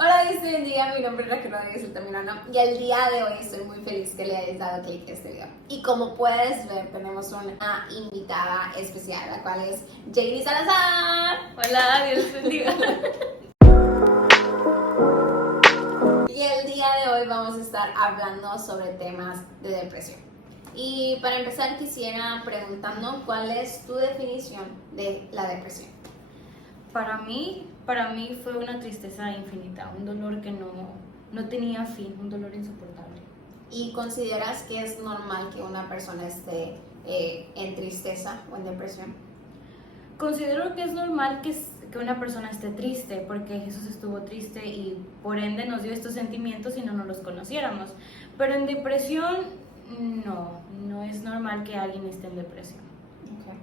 Hola, Dios te bendiga, mi nombre es Raquel Rodríguez Altamirano y el día de hoy estoy muy feliz que le hayas dado clic a este video. Y como puedes ver, tenemos una invitada especial, la cual es JD Salazar. Hola, Dios te bendiga. Y el día de hoy vamos a estar hablando sobre temas de depresión. Y para empezar quisiera preguntando cuál es tu definición de la depresión. Para mí fue una tristeza infinita, un dolor que no tenía fin, un dolor insoportable. ¿Y consideras que es normal que una persona esté en tristeza o en depresión? Considero que es normal que una persona esté triste, porque Jesús estuvo triste y por ende nos dio estos sentimientos y no los conociéramos. Pero en depresión, no es normal que alguien esté en depresión. Okay.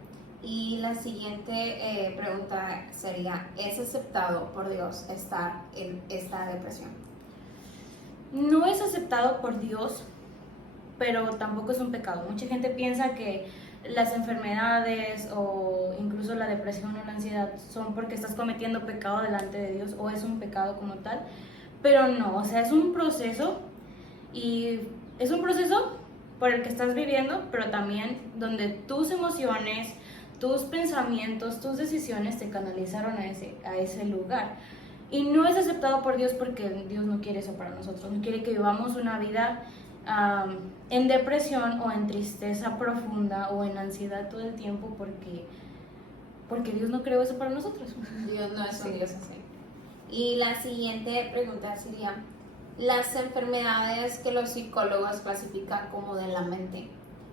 Y la siguiente pregunta sería, ¿es aceptado por Dios estar en esta depresión? No es aceptado por Dios, pero tampoco es un pecado. Mucha gente piensa que las enfermedades o incluso la depresión o la ansiedad son porque estás cometiendo pecado delante de Dios o es un pecado como tal, pero no, o sea, es un proceso y es un proceso por el que estás viviendo, pero también donde tus emociones, tus pensamientos, tus decisiones te canalizaron a ese lugar. Y no es aceptado por Dios porque Dios no quiere eso para nosotros, no quiere que vivamos una vida en depresión o en tristeza profunda o en ansiedad todo el tiempo porque Dios no creó eso para nosotros. Dios no es un Dios así. Y la siguiente pregunta sería, las enfermedades que los psicólogos clasifican como de la mente,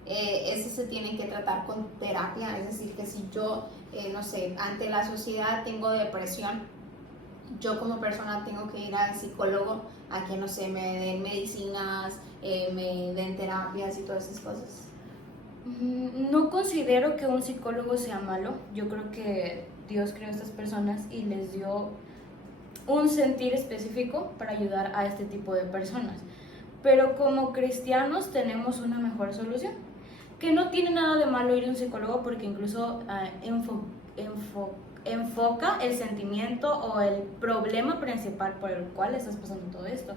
¿esas se tienen que tratar con terapia? Es decir, que si yo, no sé, ante la sociedad tengo depresión, yo como persona tengo que ir al psicólogo a que, no sé, me den medicinas, me den terapias y todas esas cosas. No considero que un psicólogo sea malo. Yo creo que Dios creó a estas personas y les dio un sentir específico para ayudar a este tipo de personas. Pero como cristianos tenemos una mejor solución, que no tiene nada de malo ir a un psicólogo porque incluso enfoca el sentimiento o el problema principal por el cual estás pasando todo esto.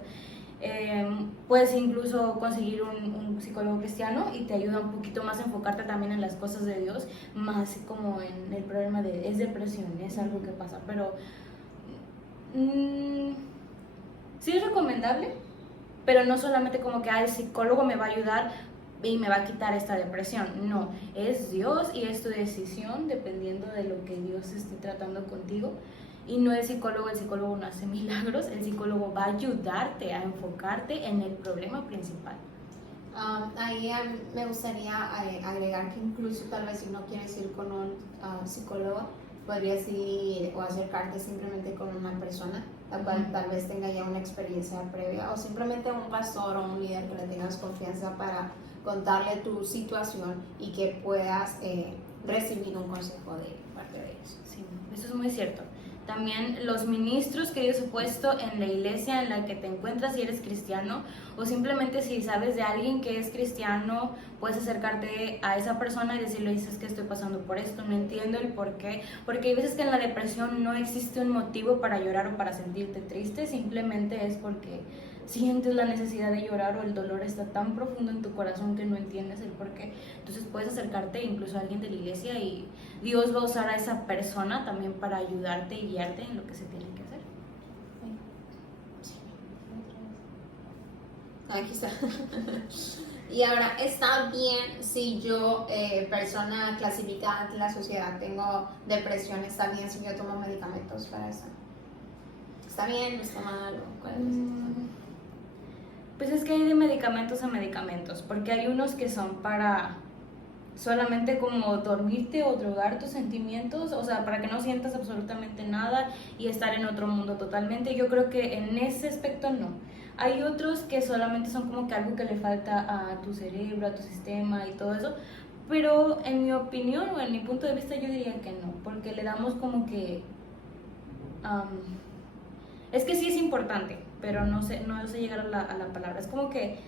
Puedes incluso conseguir un psicólogo cristiano y te ayuda un poquito más a enfocarte también en las cosas de Dios, más como en el problema de es depresión, es algo que pasa, pero sí es recomendable, pero no solamente como que el psicólogo me va a ayudar y me va a quitar esta depresión. No, es Dios y es tu decisión dependiendo de lo que Dios esté tratando contigo. Y no el psicólogo no hace milagros, el psicólogo va a ayudarte a enfocarte en el problema principal. Ahí me gustaría agregar que incluso tal vez si no quieres ir con un psicólogo, podrías ir o acercarte simplemente con una persona, la cual tal vez tenga ya una experiencia previa, o simplemente un pastor o un líder que le tengas confianza para contarle tu situación y que puedas recibir un consejo de parte de ellos. Sí, eso es muy cierto. También los ministros que Dios ha puesto en la iglesia en la que te encuentras si eres cristiano, o simplemente si sabes de alguien que es cristiano, puedes acercarte a esa persona y decirle, dices que estoy pasando por esto, no entiendo el por qué, porque hay veces que en la depresión no existe un motivo para llorar o para sentirte triste, simplemente es porque sientes la necesidad de llorar o el dolor está tan profundo en tu corazón que no entiendes el por qué. Entonces puedes acercarte incluso a alguien de la iglesia y Dios va a usar a esa persona también para ayudarte y guiarte en lo que se tiene que hacer. Aquí está. Y ahora, ¿está bien si yo, persona clasificada ante la sociedad, tengo depresión? ¿Está bien si yo tomo medicamentos para eso? ¿Está bien? ¿No está mal? ¿Cuál es? Pues es que hay de medicamentos a medicamentos, porque hay unos que son para solamente como dormirte o drogar tus sentimientos, o sea, para que no sientas absolutamente nada y estar en otro mundo totalmente. Yo creo que en ese aspecto no. Hay otros que solamente son como que algo que le falta a tu cerebro, a tu sistema y todo eso, pero en mi opinión o en mi punto de vista yo diría que no, porque le damos como que... es que sí es importante, pero no sé llegar a la palabra. Es como que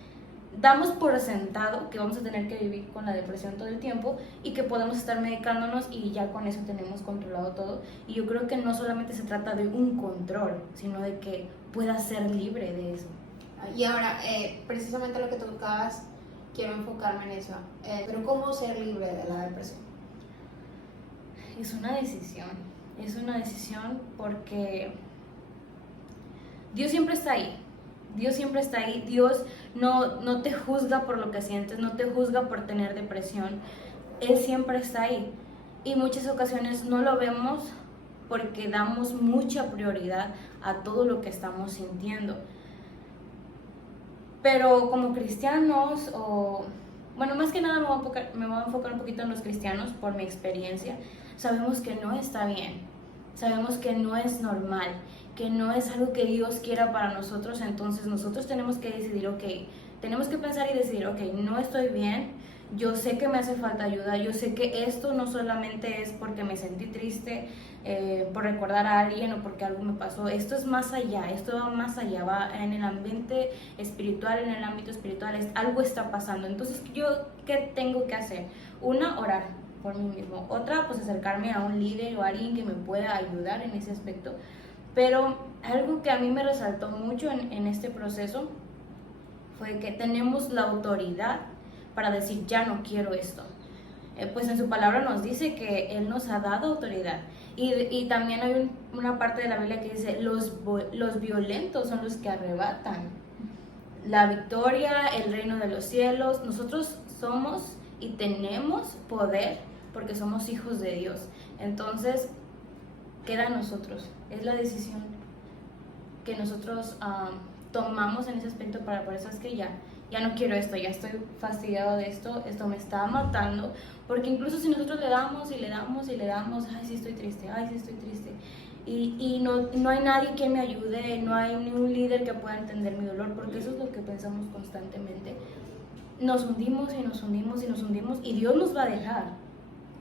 damos por sentado que vamos a tener que vivir con la depresión todo el tiempo y que podemos estar medicándonos y ya con eso tenemos controlado todo. Y yo creo que no solamente se trata de un control, sino de que puedas ser libre de eso. Y ahora, precisamente lo que tú tocabas, quiero enfocarme en eso. Pero ¿cómo ser libre de la depresión? Es una decisión porque Dios siempre está ahí. Dios siempre está ahí. Dios no te juzga por lo que sientes, no te juzga por tener depresión. Él siempre está ahí. Y muchas ocasiones no lo vemos porque damos mucha prioridad a todo lo que estamos sintiendo. Pero como cristianos, bueno, más que nada me voy a enfocar un poquito en los cristianos por mi experiencia. Sabemos que no está bien, sabemos que no es normal, que no es algo que Dios quiera para nosotros. Entonces nosotros tenemos que decidir, tenemos que pensar y decidir, no estoy bien, yo sé que me hace falta ayuda, yo sé que esto no solamente es porque me sentí triste, por recordar a alguien o porque algo me pasó. Esto es más allá, esto va más allá, va en el ambiente espiritual, en el ámbito espiritual, algo está pasando. Entonces, ¿yo qué tengo que hacer? Una, orar por mí mismo. Otra, pues acercarme a un líder o a alguien que me pueda ayudar en ese aspecto. Pero algo que a mí me resaltó mucho en este proceso fue que tenemos la autoridad para decir, ya no quiero esto. Pues en su palabra nos dice que Él nos ha dado autoridad. Y también hay una parte de la Biblia que dice, los violentos son los que arrebatan la victoria, el reino de los cielos. Nosotros somos y tenemos poder porque somos hijos de Dios. Entonces, queda a nosotros. Es la decisión que nosotros tomamos en ese aspecto para por eso es que ya no quiero esto, ya estoy fastidiado de esto me está matando, porque incluso si nosotros le damos, ay sí estoy triste, y no hay nadie que me ayude, no hay ni un líder que pueda entender mi dolor, porque eso es lo que pensamos constantemente. Nos hundimos y Dios nos va a dejar.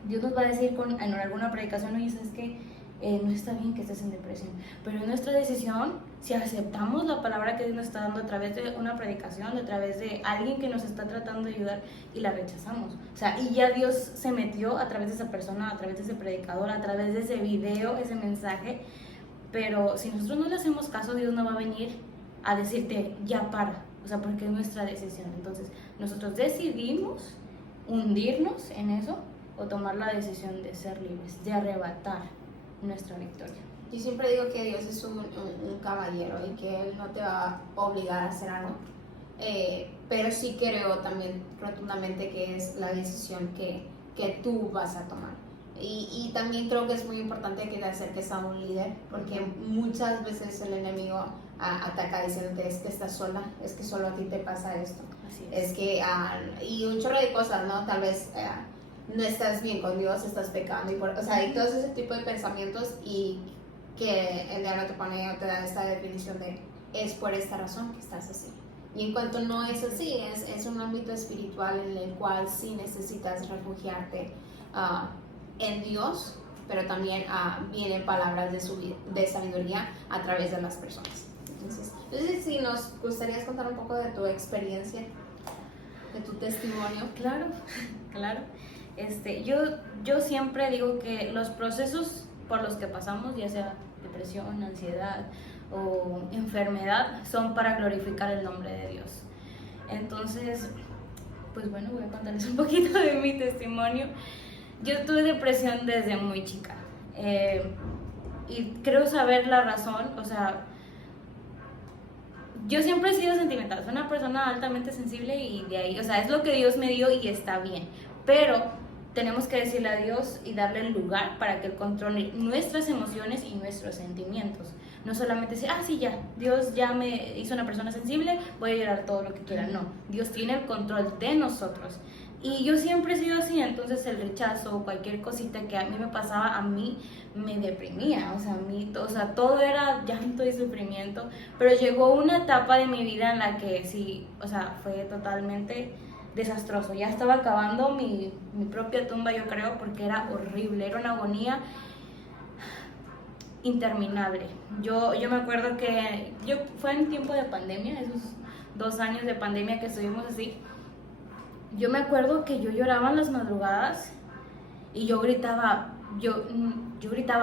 Dios nos va a decir en alguna predicación, oye, ¿sabes qué? No está bien que estés en depresión, pero es nuestra decisión si aceptamos la palabra que Dios nos está dando a través de una predicación, a través de alguien que nos está tratando de ayudar y la rechazamos. O sea, y ya Dios se metió a través de esa persona, a través de ese predicador, a través de ese video, ese mensaje, pero si nosotros no le hacemos caso, Dios no va a venir a decirte, ya para, o sea, porque es nuestra decisión. Entonces, nosotros decidimos hundirnos en eso o tomar la decisión de ser libres, de arrebatar nuestra victoria. Yo siempre digo que Dios es un caballero y que Él no te va a obligar a hacer algo, pero sí creo también rotundamente que es la decisión que tú vas a tomar. Y también creo que es muy importante que te acerques a un líder, porque muchas veces el enemigo ataca diciéndote, es que estás sola, es que solo a ti te pasa esto. Así es que, y un chorro de cosas, ¿no? Tal vez no estás bien con Dios, estás pecando, y todo ese tipo de pensamientos, y que el diablo te pone o te da esta definición de, es por esta razón que estás así. Y en cuanto no es así, es un ámbito espiritual en el cual sí necesitas refugiarte en Dios, pero también vienen palabras de sabiduría a través de las personas. Entonces, si nos gustaría contar un poco de tu experiencia, de tu testimonio. Claro. Yo siempre digo que los procesos por los que pasamos, ya sea depresión, ansiedad o enfermedad, son para glorificar el nombre de Dios. Entonces, pues bueno, voy a contarles un poquito de mi testimonio. Yo tuve depresión desde muy chica, y creo saber la razón. O sea, yo siempre he sido sentimental, soy una persona altamente sensible y de ahí, o sea, es lo que Dios me dio y está bien, pero tenemos que decirle a Dios y darle el lugar para que Él controle nuestras emociones y nuestros sentimientos. No solamente decir, sí, ya, Dios ya me hizo una persona sensible, voy a llorar todo lo que quiera. No, Dios tiene el control de nosotros. Y yo siempre he sido así, entonces el rechazo o cualquier cosita que a mí me pasaba, a mí me deprimía. O sea, todo era llanto y sufrimiento. Pero llegó una etapa de mi vida en la que sí, o sea, fue totalmente desastroso. Ya estaba acabando mi propia tumba, yo creo, porque era horrible, era una agonía interminable. Yo me acuerdo que fue en tiempo de pandemia, esos 2 años de pandemia que estuvimos así, yo me acuerdo que yo lloraba en las madrugadas y yo gritaba,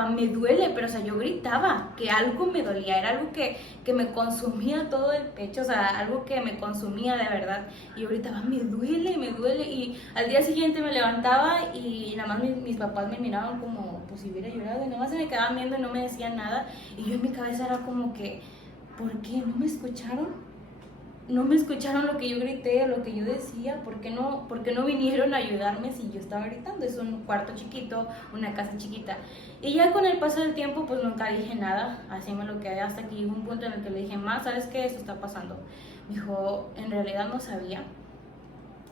me duele, pero o sea, yo gritaba que algo me dolía, era algo que me consumía todo el pecho, o sea, algo que me consumía de verdad. Y yo gritaba, me duele, y al día siguiente me levantaba y nada más mis papás me miraban como, pues si hubiera llorado, y nada más se me quedaban viendo y no me decían nada. Y yo en mi cabeza era como que, ¿por qué? ¿No me escucharon? No me escucharon lo que yo grité, lo que yo decía. ¿Por qué no vinieron a ayudarme si yo estaba gritando? Es un cuarto chiquito, una casa chiquita. Y ya con el paso del tiempo, pues nunca dije nada, así me lo quedé hasta que llegó un punto en el que le dije, ma, ¿sabes qué? Esto está pasando. Me dijo, en realidad no sabía.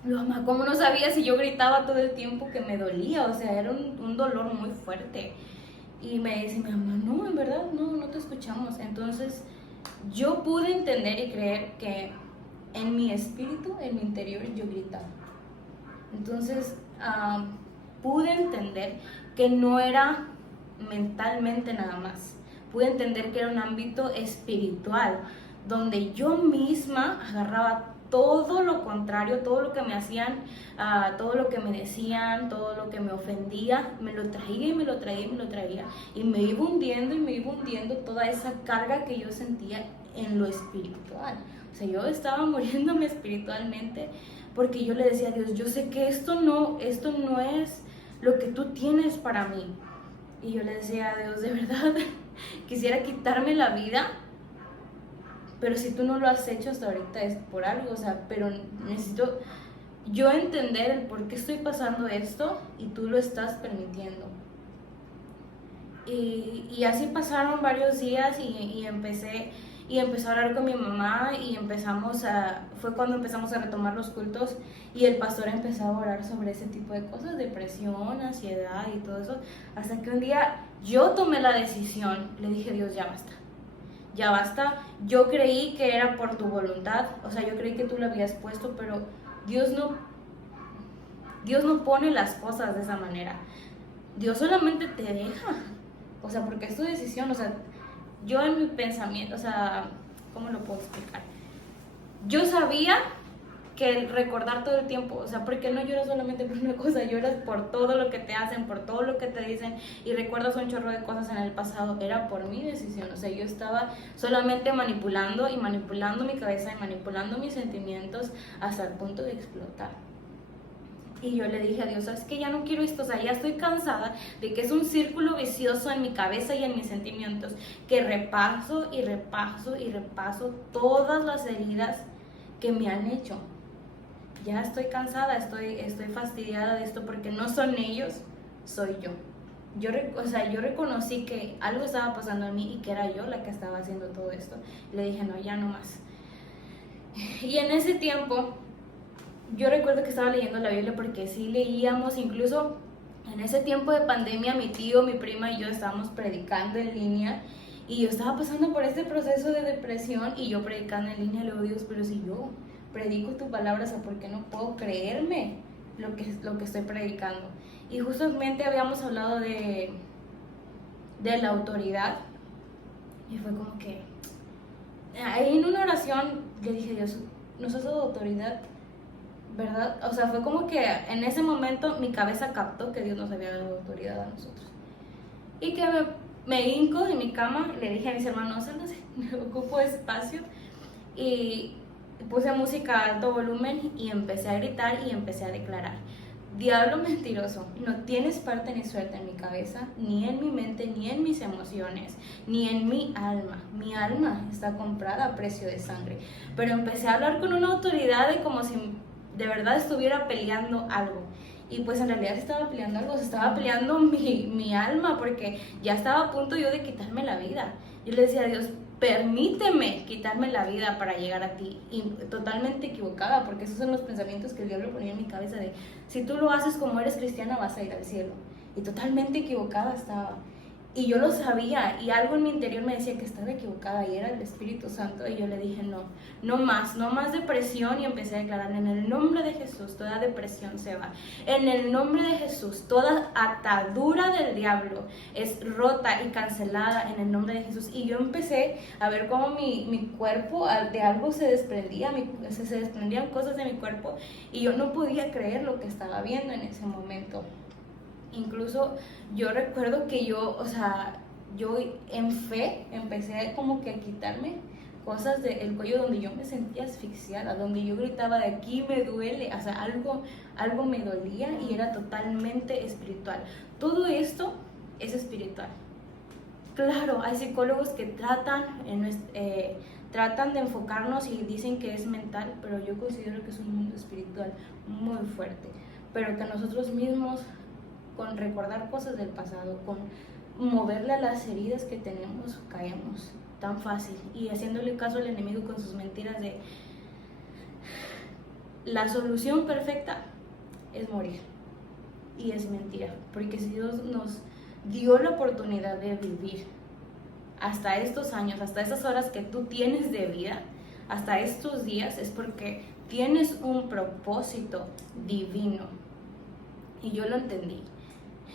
Yo, mamá, ¿cómo no sabía si yo gritaba todo el tiempo que me dolía? O sea, era un dolor muy fuerte. Y me dice mi mamá, no, en verdad, no te escuchamos. Entonces, yo pude entender y creer que en mi espíritu, en mi interior, yo gritaba. Entonces, pude entender que no era mentalmente nada más. Pude entender que era un ámbito espiritual, donde yo misma agarraba todo lo contrario, todo lo que me hacían, todo lo que me decían, todo lo que me ofendía, me lo traía y me lo traía y me lo traía. Y me iba hundiendo toda esa carga que yo sentía en lo espiritual. O sea, yo estaba muriéndome espiritualmente porque yo le decía a Dios, yo sé que esto no es lo que tú tienes para mí. Y yo le decía a Dios, de verdad, quisiera quitarme la vida, pero si tú no lo has hecho hasta ahorita es por algo, o sea, pero necesito yo entender el por qué estoy pasando esto y tú lo estás permitiendo. Y así pasaron varios días y empecé a hablar con mi mamá y fue cuando empezamos a retomar los cultos y el pastor empezó a orar sobre ese tipo de cosas, depresión, ansiedad y todo eso, hasta que un día yo tomé la decisión, le dije, Dios, ya basta, yo creí que era por tu voluntad, o sea, yo creí que tú lo habías puesto, pero Dios no pone las cosas de esa manera, Dios solamente te deja, o sea, porque es tu decisión, o sea, yo en mi pensamiento, o sea, ¿cómo lo puedo explicar? Yo sabía que el recordar todo el tiempo, o sea, porque no lloras solamente por una cosa, lloras por todo lo que te hacen, por todo lo que te dicen y recuerdas un chorro de cosas en el pasado, era por mi decisión, o sea, yo estaba solamente manipulando mi cabeza y manipulando mis sentimientos hasta el punto de explotar. Y yo le dije a Dios, ¿sabes qué? Ya no quiero esto, o sea, ya estoy cansada de que es un círculo vicioso en mi cabeza y en mis sentimientos, que repaso todas las heridas que me han hecho. Ya estoy cansada, estoy fastidiada de esto porque no son ellos, soy yo. Yo reconocí que algo estaba pasando en mí y que era yo la que estaba haciendo todo esto. Le dije, no, ya no más. Y en ese tiempo yo recuerdo que estaba leyendo la Biblia porque sí leíamos, incluso en ese tiempo de pandemia mi tío, mi prima y yo estábamos predicando en línea y yo estaba pasando por este proceso de depresión y yo predicando en línea, le digo, Dios, pero si yo predico tu palabra, o sea, ¿por qué no puedo creerme lo que estoy predicando? Y justamente habíamos hablado de la autoridad y fue como que ahí en una oración le dije, Dios, nos has dado autoridad, ¿verdad? O sea, fue como que en ese momento mi cabeza captó que Dios nos había dado autoridad a nosotros. Y que me hinco en mi cama, le dije a mis hermanos, sálganse, me ocupo espacio. Y puse música a alto volumen y empecé a gritar y empecé a declarar. Diablo mentiroso, no tienes parte ni suerte en mi cabeza, ni en mi mente, ni en mis emociones, ni en mi alma. Mi alma está comprada a precio de sangre. Pero empecé a hablar con una autoridad de como si de verdad estuviera peleando algo. Y pues en realidad estaba peleando algo, se estaba peleando mi alma, porque ya estaba a punto yo de quitarme la vida. Yo le decía a Dios, permíteme quitarme la vida para llegar a ti. Y totalmente equivocada, porque esos son los pensamientos que el diablo ponía en mi cabeza de, si tú lo haces como eres cristiana vas a ir al cielo. Y totalmente equivocada estaba. Y yo lo sabía, y algo en mi interior me decía que estaba equivocada y era el Espíritu Santo. Y yo le dije, no, no más depresión. Y empecé a declarar, en el nombre de Jesús, toda depresión se va. En el nombre de Jesús, toda atadura del diablo es rota y cancelada en el nombre de Jesús. Y yo empecé a ver cómo mi cuerpo de algo se desprendía, se desprendían cosas de mi cuerpo. Y yo no podía creer lo que estaba viendo en ese momento. Incluso yo recuerdo que yo en fe empecé como que a quitarme cosas del cuello donde yo me sentía asfixiada, donde yo gritaba de aquí me duele, o sea, algo me dolía y era totalmente espiritual. Todo esto es espiritual. Claro, hay psicólogos que tratan de enfocarnos y dicen que es mental, pero yo considero que es un mundo espiritual muy fuerte, pero que nosotros mismos, con recordar cosas del pasado, con moverle a las heridas que tenemos, caemos tan fácil y haciéndole caso al enemigo con sus mentiras de la solución perfecta es morir. Y es mentira, porque si Dios nos dio la oportunidad de vivir hasta estos años, hasta esas horas que tú tienes de vida, hasta estos días, es porque tienes un propósito divino. Y yo lo entendí.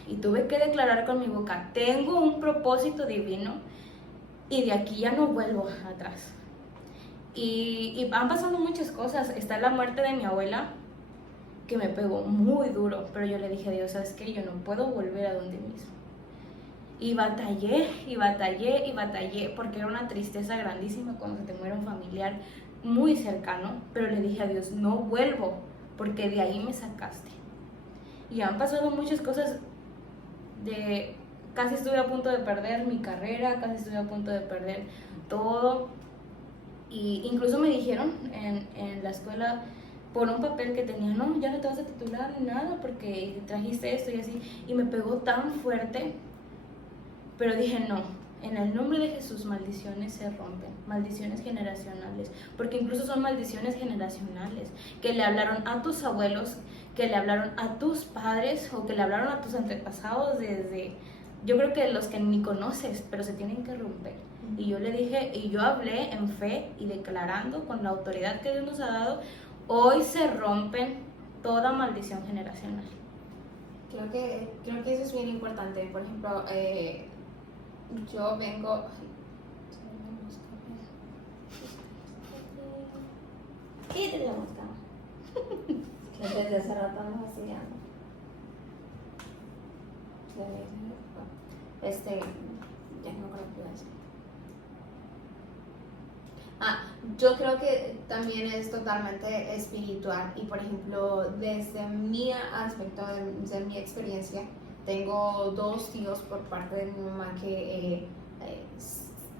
Y tuve que declarar con mi boca, tengo un propósito divino y de aquí ya no vuelvo atrás. Y van pasando muchas cosas. Está la muerte de mi abuela, que me pegó muy duro, pero yo le dije a Dios, ¿sabes qué? Yo no puedo volver a donde mismo. Y batallé, porque era una tristeza grandísima cuando se te muere un familiar muy cercano, pero le dije a Dios, no vuelvo, porque de ahí me sacaste. Y han pasado muchas cosas. Casi estuve a punto de perder mi carrera, casi estuve a punto de perder todo. Y incluso me dijeron en la escuela, por un papel que tenía, no, ya no te vas a titular ni nada porque trajiste esto y así. Y me pegó tan fuerte, pero dije no, en el nombre de Jesús maldiciones se rompen, maldiciones generacionales, porque incluso son maldiciones generacionales que le hablaron a tus abuelos, que le hablaron a tus padres o que le hablaron a tus antepasados yo creo que los que ni conoces, pero se tienen que romper. Y yo le dije, y yo hablé en fe y declarando con la autoridad que Dios nos ha dado, hoy se rompen toda maldición generacional. Creo que eso es bien importante. Por ejemplo, yo vengo... ¿Qué te la mosca? Desde hace rato ando fastidiando. Ya no creo que iba a decir. Yo creo que también es totalmente espiritual y por ejemplo desde mi aspecto, desde mi experiencia, tengo 2 tíos por parte de mi mamá que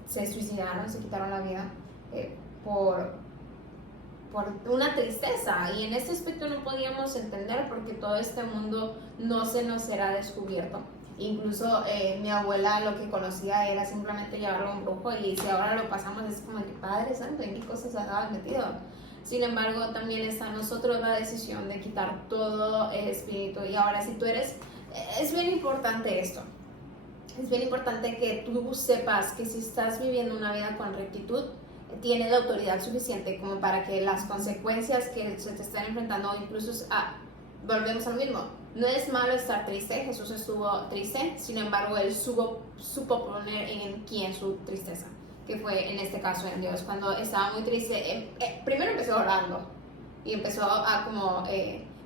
se suicidaron, se quitaron la vida por una tristeza, y en ese aspecto no podíamos entender porque todo este mundo no se nos era descubierto. Incluso mi abuela lo que conocía era simplemente llevarlo a un brujo, y si ahora lo pasamos es como que Padre Santo, ¿en qué cosas has metido? Sin embargo, también está en nosotros la decisión de quitar todo el espíritu. Y ahora si tú es bien importante esto, es bien importante que tú sepas que si estás viviendo una vida con rectitud, tienes la autoridad suficiente como para que las consecuencias que se te están enfrentando, incluso volvemos al mismo. No es malo estar triste, Jesús estuvo triste, sin embargo, Él supo poner en quién su tristeza, que fue en este caso en Dios. Cuando estaba muy triste, primero empezó orando y empezó a como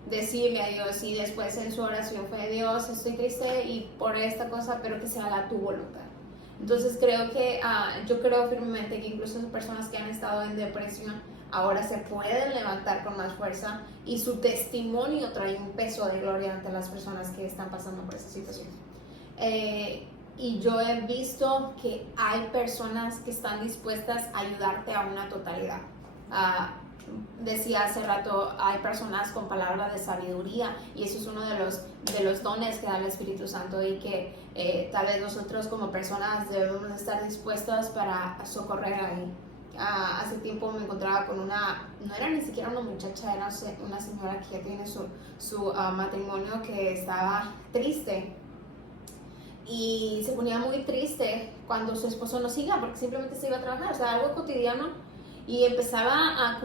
decirle a Dios, y después en su oración fue: Dios, estoy triste y por esta cosa, pero que se haga tu voluntad. Entonces yo creo firmemente que incluso las personas que han estado en depresión ahora se pueden levantar con más fuerza, y su testimonio trae un peso de gloria ante las personas que están pasando por esta situación. Y yo he visto que hay personas que están dispuestas a ayudarte a una totalidad. Decía hace rato, hay personas con palabras de sabiduría, y eso es uno de los dones que da el Espíritu Santo, y que tal vez nosotros como personas debemos estar dispuestos para socorrer ahí. Hace tiempo me encontraba con no era ni siquiera una muchacha, era una señora que ya tiene su matrimonio, que estaba triste, y se ponía muy triste cuando su esposo no siga porque simplemente se iba a trabajar, o sea, algo cotidiano, y empezaba a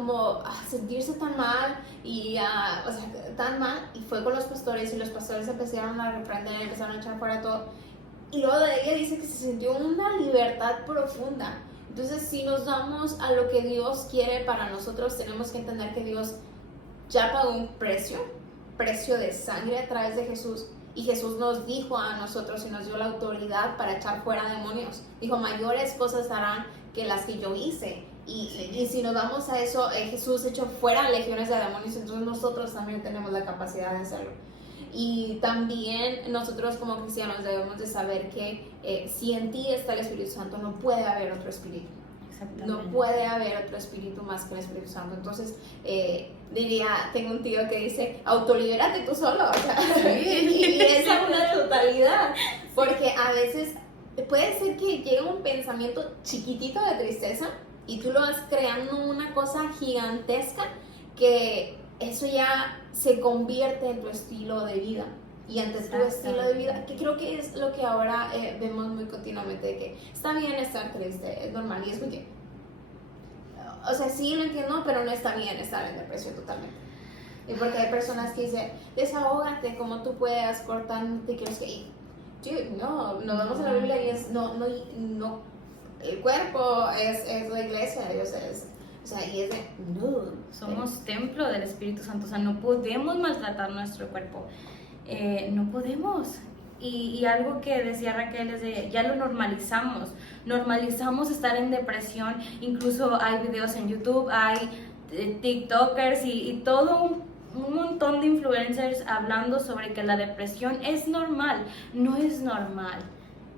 sentirse tan mal o sea, tan mal, y fue con los pastores y los pastores empezaron a reprender, empezaron a echar fuera todo, y luego de ella dice que se sintió una libertad profunda. Entonces, si nos damos a lo que Dios quiere para nosotros, tenemos que entender que Dios ya pagó un precio de sangre a través de Jesús. Y Jesús nos dijo a nosotros y nos dio la autoridad para echar fuera demonios. Dijo, mayores cosas harán que las que yo hice. Y si nos vamos a eso, Jesús echó fuera legiones de demonios, entonces nosotros también tenemos la capacidad de hacerlo. Y también nosotros como cristianos debemos de saber que si en ti está el Espíritu Santo, no puede haber otro espíritu. No puede haber otro espíritu más que el Espíritu Santo. Entonces, tengo un tío que dice, autolibérate tú solo. O sea, y esa es una totalidad. Porque a veces puede ser que llegue un pensamiento chiquitito de tristeza y tú lo vas creando una cosa gigantesca que eso ya se convierte en tu estilo de vida. Y ante tu estilo de vida, que creo que es lo que ahora vemos muy continuamente, de que está bien estar triste, es normal, y es muy bien. O sea, sí lo entiendo, pero no está bien estar en depresión totalmente. Y porque hay personas que dicen, desahógate como tú puedas, cortándote, que ir. Dude, no, nos vamos a la Biblia y es, no, el cuerpo es la iglesia, Dios es. O sea, y es de, no. Somos templo del Espíritu Santo, o sea, no podemos maltratar nuestro cuerpo. No podemos. Y algo que decía Raquel es de, ya lo normalizamos estar en depresión. Incluso hay videos en YouTube, hay TikTokers y todo un montón de influencers hablando sobre que la depresión es normal. No es normal.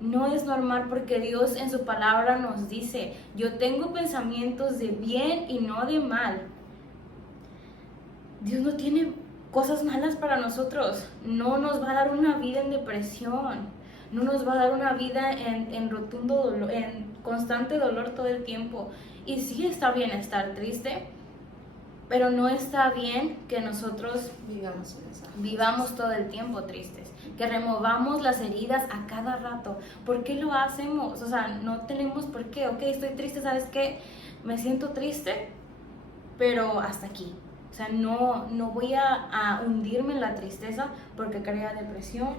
No es normal, porque Dios en su palabra nos dice, yo tengo pensamientos de bien y no de mal. Dios no tiene cosas malas para nosotros. No nos va a dar una vida en depresión. No nos va a dar una vida en rotundo dolor, en constante dolor todo el tiempo. Y sí está bien estar triste, pero no está bien que nosotros vivamos todo el tiempo tristes, que removamos las heridas a cada rato. ¿Por qué lo hacemos? O sea, no tenemos por qué. Ok, estoy triste, ¿sabes qué? Me siento triste, pero hasta aquí. O sea, no voy a hundirme en la tristeza porque crea depresión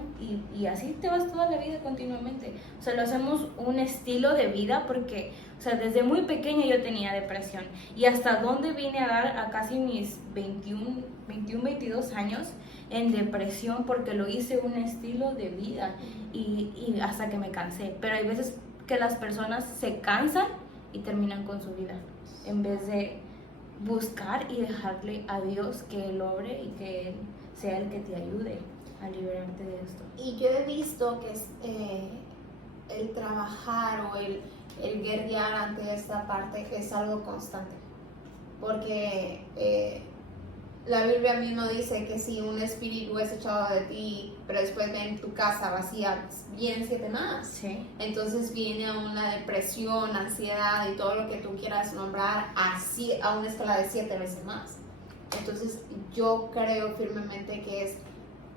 y así te vas toda la vida continuamente. O sea, lo hacemos un estilo de vida porque, o sea, desde muy pequeña yo tenía depresión y hasta dónde vine a dar a casi mis 22 años en depresión porque lo hice un estilo de vida y hasta que me cansé. Pero hay veces que las personas se cansan y terminan con su vida en vez de buscar y dejarle a Dios que Él obre y que Él sea el que te ayude a liberarte de esto. Y yo he visto que el trabajar o el guerrear ante esta parte es algo constante, porque la Biblia mismo dice que si un espíritu es echado de ti, pero después ven tu casa vacía, vienen 7 más. Sí. Entonces viene una depresión, ansiedad y todo lo que tú quieras nombrar así a una escala de 7 veces más. Entonces yo creo firmemente que es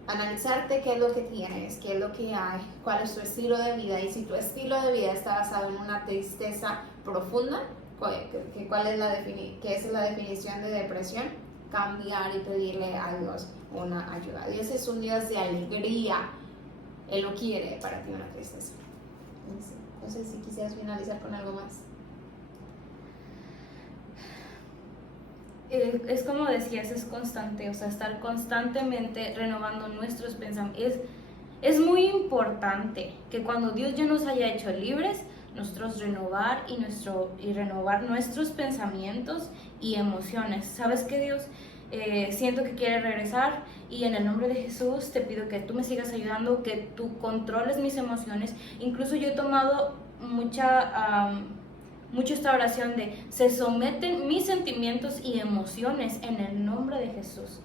analizarte qué es lo que tienes, qué es lo que hay, cuál es tu estilo de vida, y si tu estilo de vida está basado en una tristeza profunda, que es la definición de depresión, cambiar y pedirle a Dios una ayuda. Dios es un Dios de alegría. Él no quiere para ti una tristeza. No sé si quisieras finalizar con algo más. Es como decías, es constante, o sea, estar constantemente renovando nuestros pensamientos. Es muy importante que cuando Dios ya nos haya hecho libres, nosotros renovar nuestros pensamientos y emociones. ¿Sabes qué, Dios? Siento que quiere regresar y en el nombre de Jesús te pido que tú me sigas ayudando, que tú controles mis emociones. Incluso yo he tomado mucho esta oración de se someten mis sentimientos y emociones en el nombre de Jesús.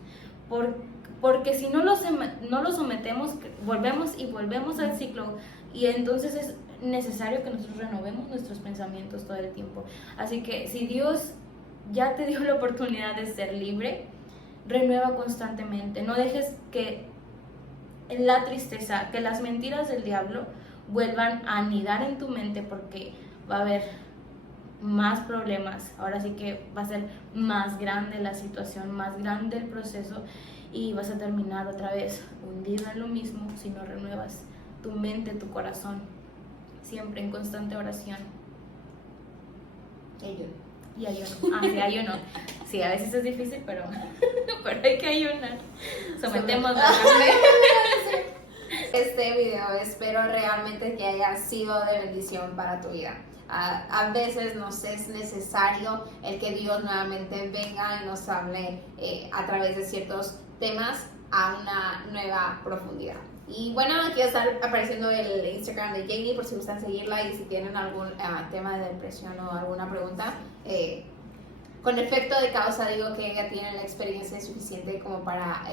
Porque si no los sometemos, volvemos al ciclo, y entonces es necesario que nosotros renovemos nuestros pensamientos todo el tiempo. Así que si Dios ya te dio la oportunidad de ser libre, renueva constantemente. No dejes que la tristeza, que las mentiras del diablo vuelvan a anidar en tu mente, porque va a haber más problemas. Ahora sí que va a ser más grande la situación, más grande el proceso, y vas a terminar otra vez hundido en lo mismo si no renuevas tu mente, tu corazón, siempre en constante oración y ayuno. Sí, ayuno. Sí, a veces es difícil, pero hay que ayunar. Sometemos la carne. Este video espero realmente que haya sido de bendición para tu vida. A veces nos es necesario el que Dios nuevamente venga y nos hable a través de ciertos temas a una nueva profundidad. Y bueno, aquí va a estar apareciendo el Instagram de Jamie por si gustan seguirla, y si tienen algún tema de depresión o alguna pregunta, con efecto de causa digo que ella tiene la experiencia suficiente como para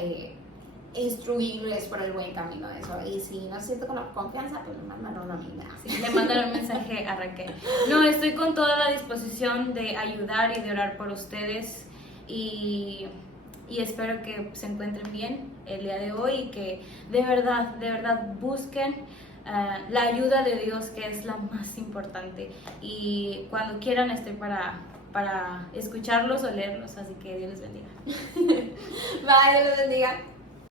instruirles por el buen camino de eso. Y si no siento con la confianza, pues me mandan una amiga. Sí, le mandan un mensaje a Raquel. No, estoy con toda la disposición de ayudar y de orar por ustedes, y espero que se encuentren bien el día de hoy, y que de verdad busquen la ayuda de Dios, que es la más importante, y cuando quieran estoy para escucharlos o leerlos, así que Dios les bendiga. Bye, Dios les bendiga.